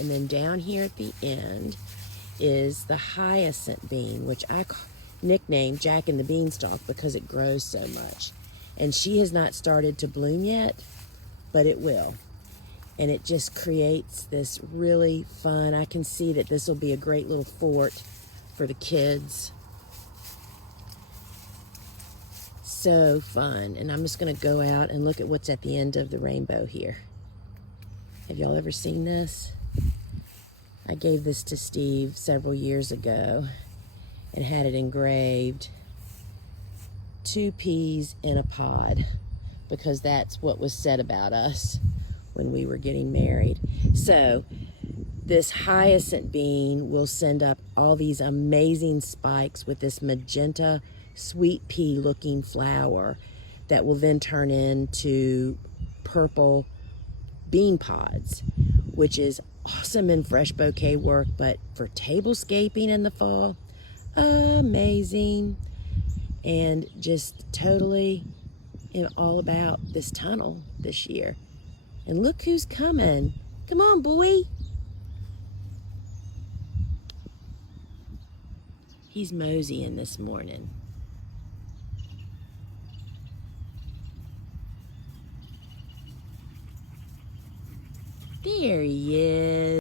And then down here at the end is the hyacinth bean, which I nicknamed Jack and the Beanstalk because it grows so much. And she has not started to bloom yet, but it will. And it just creates this really fun, I can see that this will be a great little fort for the kids. So fun. And I'm just gonna go out and look at what's at the end of the rainbow here. Have y'all ever seen this? I gave this to Steve several years ago and had it engraved, 2 peas in a pod, because that's what was said about us when we were getting married. So this hyacinth bean will send up all these amazing spikes with this magenta sweet pea looking flower that will then turn into purple bean pods, which is awesome in fresh bouquet work, but for tablescaping in the fall, amazing. And just totally all about this tunnel this year. And look who's coming. Come on, boy. He's moseying this morning. There he is.